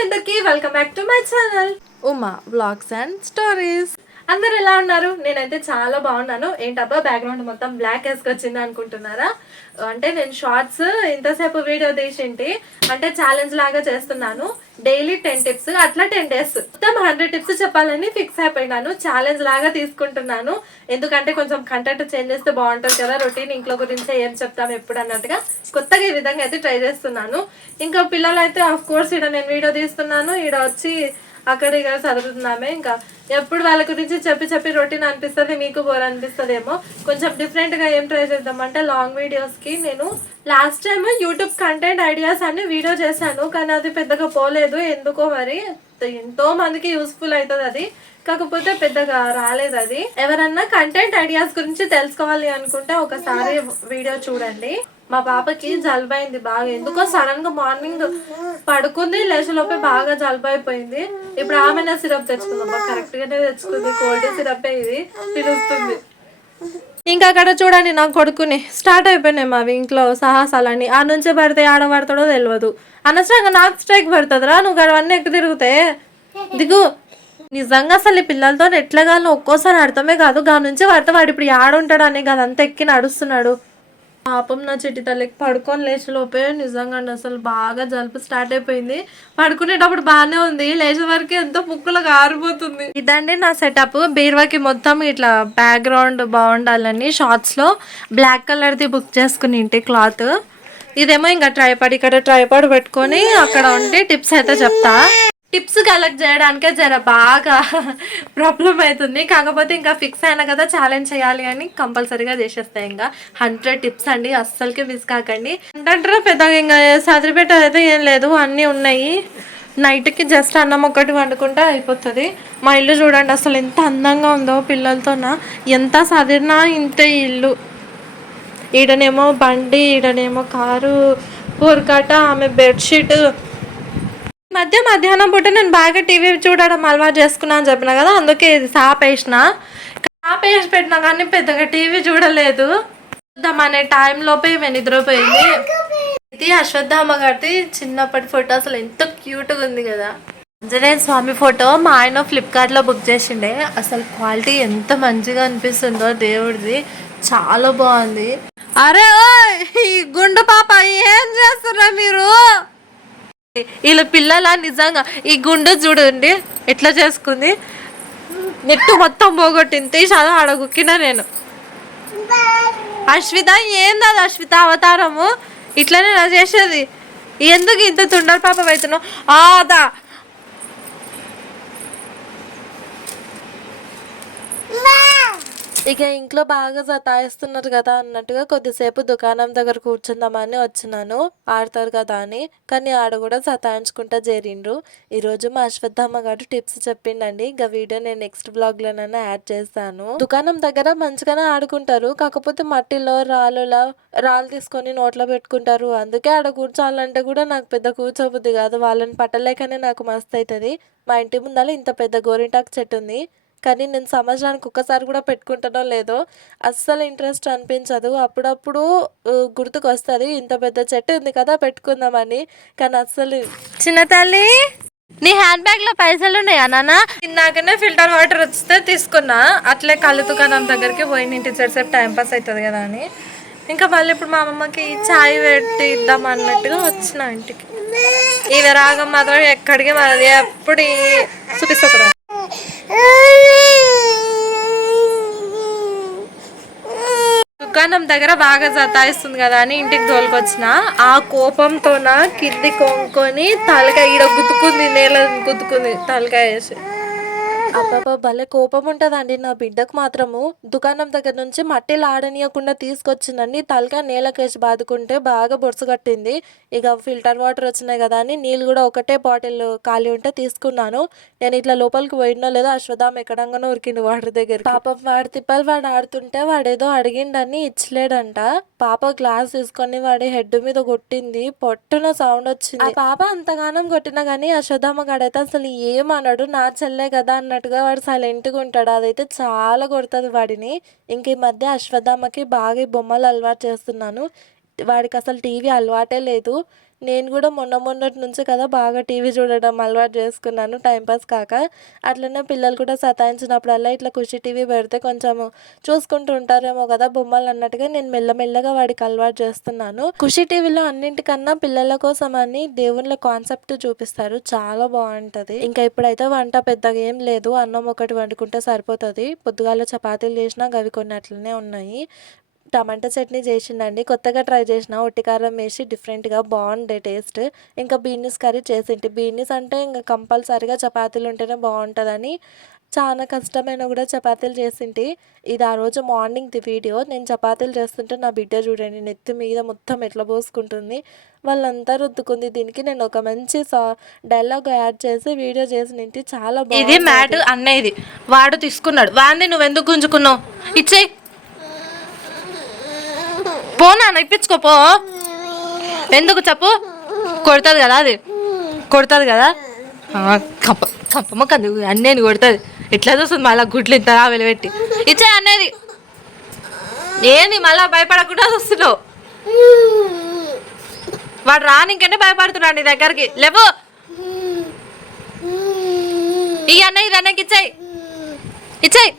And అందరికీ welcome back to my channel Uma vlogs and stories. అందరు ఎలా ఉన్నారు? నేనైతే చాలా బాగున్నాను. ఏంటబ్బా బ్యాక్గ్రౌండ్ మొత్తం బ్లాక్ వేసుకొచ్చింది అనుకుంటున్నారా? అంటే నేను షార్ట్స్ ఇంతసేపు వీడియో తీసింటి అంటే ఛాలెంజ్ లాగా చేస్తున్నాను. డైలీ 10 టిప్స్, అట్లా 10 days మొత్తం 100 టిప్స్ చెప్పాలని ఫిక్స్ అయిపోయినాను. ఛాలెంజ్ లాగా తీసుకుంటున్నాను. ఎందుకంటే కొంచెం కంటెంట్ చేంజ్ చేస్తే బాగుంటుంది కదా. రొటీన్ ఇంట్లో గురించే ఏం చెప్తాం ఎప్పుడు అన్నట్టుగా కొత్తగా ఈ విధంగా అయితే ట్రై చేస్తున్నాను. ఇంకా పిల్లలు అయితే ఆఫ్ కోర్స్ ఇక్కడ నేను వీడియో తీస్తున్నాను, ఈడ వచ్చి అక్కడ ఇక్కడ చదువుతున్నామే. ఇంకా ఎప్పుడు వాళ్ళ గురించి చెప్పి చెప్పి రొటీన్ అనిపిస్తుంది, మీకు బోర్ అనిపిస్తుందేమో. కొంచెం డిఫరెంట్గా ఏం ట్రై చేద్దామంటే లాంగ్ వీడియోస్కి నేను last time YouTube content ideas అన్ని వీడియో చేశాను, కానీ అది పెద్దగా పోలేదు ఎందుకో. మరి ఎంతో మందికి యూస్ఫుల్ అవుతుంది అది, కాకపోతే పెద్దగా రాలేదు అది. ఎవరన్నా కంటెంట్ ఐడియాస్ గురించి తెలుసుకోవాలి అనుకుంటే ఒకసారి వీడియో చూడండి. మా పాపకి జలుబు అయింది బాగా, ఎందుకో సడన్ గా మార్నింగ్ పడుకుంది, లేచలోపే బాగా జలుబు అయిపోయింది. ఇప్పుడు ఆమె సిరప్ తెచ్చుకుందాం, కరెక్ట్ గానే తెచ్చుకుంది. కోల్డ్ సిరప్ ఇది పిలుస్తుంది. ఇంకా అక్కడ చూడండి నా కొడుకుని స్టార్ట్ అయిపోయినాయి మావి ఇంట్లో సాహసాలని. ఆ నుంచి పడితే ఆడ పడతాడో తెలియదు. అనవసరంగా నాకు స్ట్రైక్ పడుతుందిరా, నువ్వు అవన్నీ ఎక్కువ తిరుగుతే దిగు. నిజంగా అసలు ఈ పిల్లలతో ఎట్లాగానో ఒక్కోసారి అర్థమే కాదు. గా నుంచి పడితే వాడు ఇప్పుడు ఆడుంటాడు అని కాదు, అంత ఎక్కి నడుస్తున్నాడు. పాపం నా చిట్టి తల్లికి పడుకొని లేచలోపే నిజంగా అసలు బాగా జలుబు స్టార్ట్ అయిపోయింది. పడుకునేటప్పుడు బాగానే ఉంది, లేచే వరకు ఎంతో ముక్కులకు ఆరిపోతుంది. ఇదండి నా సెటప్. బీరువాకి మొత్తం ఇట్లా బ్యాక్గ్రౌండ్ బాగుండాలని షార్ట్స్లో బ్లాక్ కలర్ది బుక్ చేసుకుని ఇంటి క్లాత్. ఇదేమో ఇంకా ట్రైపాడ్, ఇక్కడ ట్రైపాడ్ పెట్టుకొని అక్కడ ఉండి టిప్స్ అయితే చెప్తా. టిప్స్ కలెక్ట్ చేయడానికే జర బాగా ప్రాబ్లం అవుతుంది. కాకపోతే ఇంకా ఫిక్స్ అయినా కదా ఛాలెంజ్ చేయాలి అని కంపల్సరీగా చేసేస్తాయి. ఇంకా 100 టిప్స్ అండి, అస్సలకి మిస్ కాకండి. ఏంటంటారా పెద్దగా ఇంకా చదివేట అయితే ఏం లేదు, అన్నీ ఉన్నాయి. నైట్కి జస్ట్ అన్నం ఒకటి వండుకుంటే అయిపోతుంది. మా ఇల్లు చూడండి అసలు ఎంత అందంగా ఉందో పిల్లలతోన. ఎంత చదివినా ఇంతే ఇల్లు. ఈడనేమో బండి, ఈడనేమో కారు, కూరకట, ఆమె బెడ్షీట్. మధ్యాహ్నం పూట నేను బాగా టీవీ చూడడం అలవాటు చేసుకున్నా అని చెప్పిన కదా, అందుకే ఇది సాపేసిన. సాపేసి పెట్టినా కానీ పెద్దగా టీవీ చూడలేదు. అనే టైంలోపే మేము నిద్రపోయింది. ఇది అశ్వత్థామ గారిది చిన్నప్పటి ఫోటో, అసలు ఎంత క్యూట్గా ఉంది కదా. ఆంజనేయ స్వామి ఫోటో మా ఆయన ఫ్లిప్కార్ట్లో బుక్ చేసిండే. అసలు క్వాలిటీ ఎంత మంచిగా అనిపిస్తుందో దేవుడిది, చాలా బాగుంది. అరే ఈ గుండు పాప ఏం చేస్తున్నా మీరు? వీళ్ళ పిల్లల నిజంగా ఈ గుండు చూడండి ఎట్లా చేసుకుంది, నెట్టు మొత్తం పోగొట్టింది. తీసాను ఆడగుక్కినా నేను. అశ్విత ఏంది అది? అశ్విత అవతారము ఇట్లనే నా చేసేది. ఎందుకు ఇంత తుండర పాప అవుతున్నావు? ఆదా ఇక ఇంట్లో బాగా సతాయిస్తున్నారు కదా అన్నట్టుగా కొద్దిసేపు దుకాణం దగ్గర కూర్చుందామని వచ్చినాను. ఆడతారు కదా అని, కానీ ఆడ కూడా సతాయించుకుంటా చేరిండ్రు. ఈరోజు మా అశ్వత్థామ గారు టిప్స్ చెప్పిండండి. ఇంకా వీడియో నేను నెక్స్ట్ బ్లాగ్లోనైనా యాడ్ చేస్తాను. దుకాణం దగ్గర మంచిగానే ఆడుకుంటారు, కాకపోతే మట్టిలో రాళ్ళు తీసుకొని నోట్లో పెట్టుకుంటారు. అందుకే ఆడ కూర్చోవాలంటే కూడా నాకు పెద్ద కూర్చోబుద్ది కాదు. వాళ్ళని పట్టలేకనే నాకు మస్తు అవుతుంది. మా ఇంటి ముందర ఇంత పెద్ద గోరింటాకు చెట్టు ఉంది, కానీ నేను సంవత్సరానికి ఒక్కసారి కూడా పెట్టుకుంటానో లేదో అస్సలు ఇంట్రెస్ట్ అనిపించదు. అప్పుడప్పుడు గుర్తుకు వస్తుంది ఇంత పెద్ద చెట్టు ఉంది కదా పెట్టుకుందామని, కానీ అస్సలు. చిన్న తల్లి, నీ హ్యాండ్ బ్యాగ్లో పైసలు ఉన్నాయా నాన్న? నాకనే ఫిల్టర్ వాటర్ వస్తే తీసుకున్నా, అట్లే కళ్ళు దుకాణం దగ్గరికి పోయి ఇంటి సేపు టైంపాస్ అవుతుంది కదా అని. ఇంకా మళ్ళీ ఇప్పుడు మా అమ్మమ్మకి ఛాయ్ పెట్టి ఇద్దాం అన్నట్టుగా వచ్చిన ఇంటికి. ఇవి రాగం మాత్రం ఎక్కడికి మరి ఎప్పుడు చూపిస్తా. దుకాణం దగ్గర బాగా సతాయిస్తుంది కదా అని ఇంటికి తోలుకొచ్చిన. ఆ కోపంతోన కింది కొనుక్కొని తలకాయ ఈడ గుద్దుకుంది, నేల గుద్దుకుంది తలకాయ వేసి. అబ్బాబా భలే కోపం ఉంటుందండి నా బిడ్డకు మాత్రము. దుకాణం దగ్గర నుంచి మట్టిలు ఆడనీయకుండా తీసుకొచ్చిందండి, తలకాయ నేలకేసి బాదుకుంటే బాగా బొరుసు కట్టింది. ఇక ఫిల్టర్ వాటర్ వచ్చినాయి కదా అని నీళ్ళు కూడా ఒకటే బాటిల్ ఖాళీ ఉంటే తీసుకున్నాను. నేను ఇట్లా లోపలికి పోయినో లేదో అశ్వత్థామ ఎక్కడంగానో ఉరికిండు వాటర్ దగ్గర. పాపం వాడి తిప్పలు వాడు ఆడుతుంటే వాడేదో అడిగిండని ఇచ్చలేడంట. పాప గ్లాస్ తీసుకొని వాడి హెడ్ మీద కొట్టింది, పొట్టున సౌండ్ వచ్చింది. ఆ పాప అంతగానం కొట్టినా కానీ అశ్వత్థామ గాడైతే అసలు ఏమన్నాడు, నా చెల్లె కదా అన్నట్టుగా వాడు సైలెంట్గా ఉంటాడు. అదైతే చాలా కొడుతుంది వాడిని. ఇంక ఈ మధ్య అశ్వత్థామకి బాగా బొమ్మలు అలవాటు చేస్తున్నాను. వాడికి అసలు టీవీ అలవాటే లేదు. నేను కూడా మొన్నటి నుంచి కదా బాగా టీవీ చూడడం అలవాటు చేసుకున్నాను టైంపాస్ కాక. అట్లనే పిల్లలు కూడా సతాయించినప్పుడల్లా ఇట్లా ఖుషి టీవీ పెడితే కొంచెం చూసుకుంటూ ఉంటారేమో కదా బొమ్మలు అన్నట్టుగా నేను మెల్లమెల్లగా వాడికి అలవాటు చేస్తున్నాను. ఖుషి టీవీలో అన్నింటికన్నా పిల్లల కోసం అని దేవుళ్ళ కాన్సెప్ట్ చూపిస్తారు, చాలా బాగుంటది. ఇంకా ఇప్పుడైతే వంట పెద్దగా ఏం లేదు, అన్నం ఒకటి వండుకుంటే సరిపోతుంది. పొద్దుగాల చపాతీలు చేసినా అవి కొన్ని అట్లనే ఉన్నాయి. టమాటా చట్నీ చేసిండండి, కొత్తగా ట్రై చేసిన, ఒట్టి కారం వేసి డిఫరెంట్గా బాగుండే టేస్ట్. ఇంకా బీనీస్ కర్రీ చేసింటి. బీనీస్ అంటే ఇంకా కంపల్సరీగా చపాతీలు ఉంటేనే బాగుంటుందని చాలా కష్టమైన కూడా చపాతీలు చేసింటి. ఇది ఆ రోజు మార్నింగ్ది వీడియో. నేను చపాతీలు చేస్తుంటే నా బిడ్డ చూడండి నెత్తి మీద మొత్తం ఎట్లా పోసుకుంటుంది, వాళ్ళంతా రుద్దుకుంది. దీనికి నేను ఒక మంచి డైలాగ్ యాడ్ చేసి వీడియో చేసి చాలా బాగుంది. ఇది మ్యాట్ అన్నయ్యది, వాడు తీసుకున్నాడు. వాంది నువ్వెందుకు గుంజుకున్నావు? ఇచ్చేయి, పోనా ఇప్పించుకోపో. ఎందుకు చెప్పు? కొడుతుంది కదా, అది కొడుతుంది కదా. కప్పమ్మ కంది అన్నయ్యని కొడుతుంది. ఎట్లా చూస్తుంది మళ్ళీ గుడ్లు ఇంతలా వెలిపెట్టి. ఇచ్చే అన్నది ఏంది మళ్ళా భయపడకుండా చూస్తున్నావు? వాడు రానికంటే భయపడుతున్నాడు నీ దగ్గరికి. లేవు ఈ అన్నయ్య, ఇది అన్నయ్యకి ఇచ్చాయి, ఇచ్చాయి.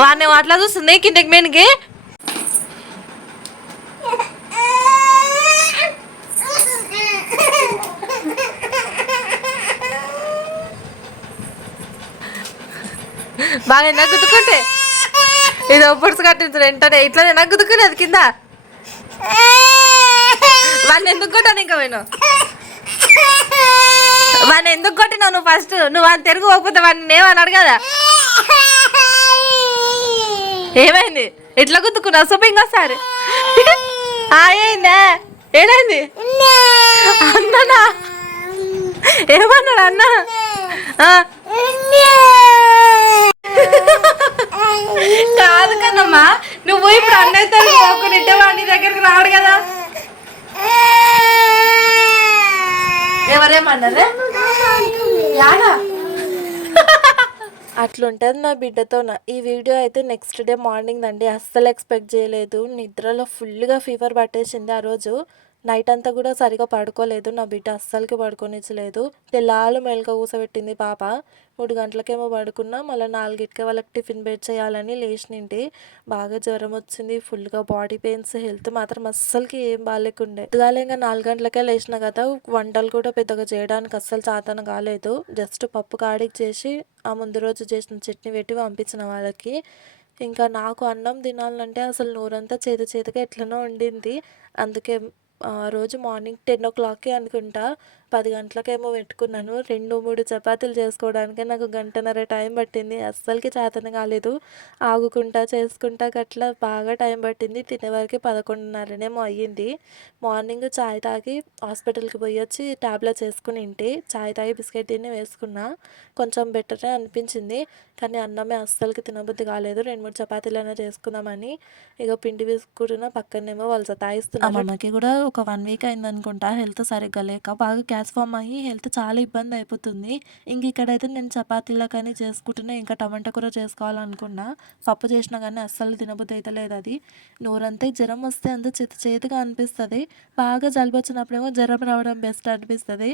వాడిని అట్లా చూస్తుంది కిందకి మీనికి. బాగా నాకు గుద్దుకుంటే ఇది ఒప్పుడుసు కట్టించు వెంటనే ఇట్లానే నాకు గుద్దుకునేది కింద. వాడిని ఎందుకు కొట్టాను ఇంకా నేను? వాడిని ఎందుకు కొట్టినావు నువ్వు? ఫస్ట్ నువ్వు వాడిని తిరుగు పోకపోతే వాడిని ఏమన్నాడు కదా. ఏమైంది? ఎట్లా గుద్దుకున్నావు? సూపర్ ఇంకోసారి అయిందా? ఏమైంది అన్ననా? ఏమన్నాడు అన్న? కాదు కదమ్మా, నువ్వు ఇప్పుడు అన్నయ్యతో పోకుండా వాడి దగ్గరికి రాడు కదా. ఎవరేమన్నారా? అట్లుంటుంది నా బిడ్డతో. ఈ వీడియో అయితే నెక్స్ట్ డే మార్నింగ్ అండి, అస్సలు ఎక్స్పెక్ట్ చేయలేదు. నిద్రలో ఫుల్గా ఫీవర్ పట్టేసింది ఆ రోజు. నైట్ అంతా కూడా సరిగా పడుకోలేదు నా బిడ్డ, అస్సలకి పడుకోనిచ్చలేదు. తెల్లాలు మెలక కూసబెట్టింది పాప. 3 గంటలకేమో పడుకున్నా, మళ్ళీ 4కి వాళ్ళకి టిఫిన్ బెడ్ చేయాలని లేచినింటి. బాగా జ్వరం వచ్చింది, ఫుల్గా బాడీ పెయిన్స్, హెల్త్ మాత్రం అస్సలకి ఏం బాగాలేకుండే. పొద్దుగాల ఇంకా 4 గంటలకే లేచిన కదా, వంటలు కూడా పెద్దగా చేయడానికి అస్సలు చాతన కాలేదు. జస్ట్ పప్పు కాడికి చేసి ఆ ముందు రోజు చేసిన చట్నీ పెట్టి పంపించిన వాళ్ళకి. ఇంకా నాకు అన్నం తినాలంటే అసలు నోరంతా చేదుగా ఎట్లనో ఉండింది. అందుకే రోజు మార్నింగ్ 10 o'clockకి అనుకుంటా, 10 గంటలకేమో పెట్టుకున్నాను. 2-3 చపాతీలు చేసుకోవడానికే నాకు గంటన్నర టైం పట్టింది. అస్సలకి చేతన కాలేదు. ఆగుకుంటా చేసుకుంటా గట్లా బాగా టైం పట్టింది. తినేవరకు 11:30 అయ్యింది. మార్నింగ్ చాయ్ తాగి హాస్పిటల్కి పోయి వచ్చి ట్యాబ్లెట్స్ వేసుకుని చాయ్ తాగి బిస్కెట్ తిని వేసుకున్నా. కొంచెం బెటరే అనిపించింది, కానీ అన్నమే అస్సలకి తినబుద్ధి కాలేదు. 2-3 చపాతీలైనా చేసుకుందామని ఇక పిండి వేసుకుంటున్నా. పక్కనేమో వాళ్ళు సతాయిస్తున్నారు. అమ్మకి కూడా ఒక 1 వీక్ అయిందనుకుంటా హెల్త్ సరిగ్గా లేక, బాగా గ్యాస్ ఫామ్ అయ్యి హెల్త్ చాలా ఇబ్బంది అయిపోతుంది. ఇంక ఇక్కడైతే నేను చపాతీలా కానీ చేసుకుంటున్నా. ఇంకా టమాటా కూర చేసుకోవాలనుకున్నా, పప్పు చేసినా కానీ అస్సలు తినబుద్ధి అయితే లేదు. అది నోరంతా జ్వరం వస్తే అంత చేతిగా అనిపిస్తుంది. బాగా జలుబు వచ్చినప్పుడేమో జ్వరం రావడం బెస్ట్ అనిపిస్తుంది.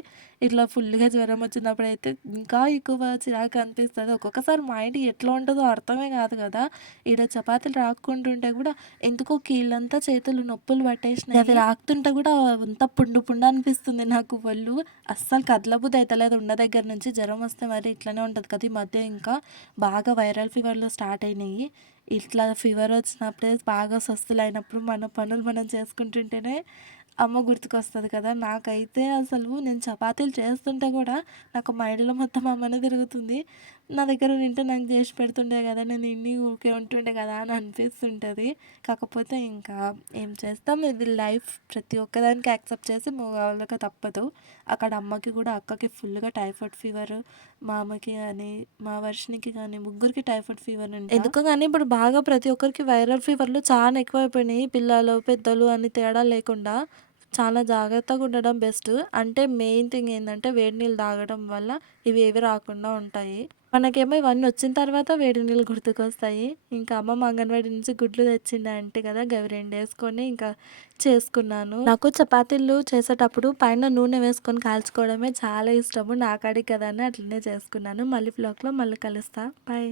ఇట్లా ఫుల్గా జ్వరం వచ్చినప్పుడు అయితే ఇంకా ఎక్కువ చిరాకు అనిపిస్తుంది. ఒక్కొక్కసారి మైండ్ ఎట్లా ఉంటుందో అర్థమే కాదు కదా. ఈడ చపాతీలు రాకుంటుంటే కూడా ఎందుకో కీళ్ళంతా చేతులు నొప్పులు పట్టేసినాయి. అది రాకుతుంటే కూడా అంతా పుండు అనిపిస్తుంది నాకు. ఒళ్ళు అస్సలు కదలబుద్ధి అవుతలేదు ఉన్న దగ్గర నుంచి. జ్వరం వస్తే మరి ఇట్లనే ఉంటుంది కదా. ఈ మధ్య ఇంకా బాగా వైరల్ ఫీవర్లు స్టార్ట్ అయినాయి. ఇట్లా ఫీవర్ వచ్చినప్పుడే బాగా స్వస్థలు అయినప్పుడు మన పనులు మనం చేసుకుంటుంటేనే అమ్మ గుర్తుకొస్తుంది కదా. నాకైతే అసలు నేను చపాతీలు చేస్తుంటే కూడా నాకు మైండ్లో మొత్తం అమ్మనే తిరుగుతుంది. నా దగ్గర ఉంటే నాకు చేసి పెడుతుండే కదా, నేను ఇన్ని ఊరికే ఉంటుండే కదా అని అనిపిస్తుంటుంది. కాకపోతే ఇంకా ఏం చేస్తాం, ఇది లైఫ్. ప్రతి ఒక్కదానికి యాక్సెప్ట్ చేసి మూవ్ అవ్వలేక తప్పదు. అక్కడ అమ్మకి కూడా అక్కకి ఫుల్గా టైఫాయిడ్ ఫీవర్, మా అమ్మకి కానీ మా వర్షినికి కానీ ముగ్గురికి టైఫాయిడ్ ఫీవర్ ఉంది. ఎందుకో కానీ ఇప్పుడు బాగా ప్రతి ఒక్కరికి వైరల్ ఫీవర్లు చాలా ఎక్కువైపోయినాయి. పిల్లలు పెద్దలు అని తేడా లేకుండా చాలా జాగ్రత్తగా ఉండడం బెస్ట్. అంటే మెయిన్ థింగ్ ఏందంటే వేడి నీళ్ళు తాగడం వల్ల ఇవి ఏవి రాకుండా ఉంటాయి. మనకేమో ఇవన్నీ వచ్చిన తర్వాత వేడి నీళ్ళు గుర్తుకొస్తాయి. ఇంకా అమ్మమ్మ అంగన్వాడీ నుంచి గుడ్లు తెచ్చిండే అంటే కదా, అవి 2 వేసుకొని ఇంకా చేసుకున్నాను. నాకు చపాతీలు చేసేటప్పుడు పైన నూనె వేసుకొని కాల్చుకోవడమే చాలా ఇష్టము. నా కాడికి కదా అని అట్లనే చేసుకున్నాను. మళ్ళీ వ్లాగ్‌లో మళ్ళీ కలుస్తా. బాయ్.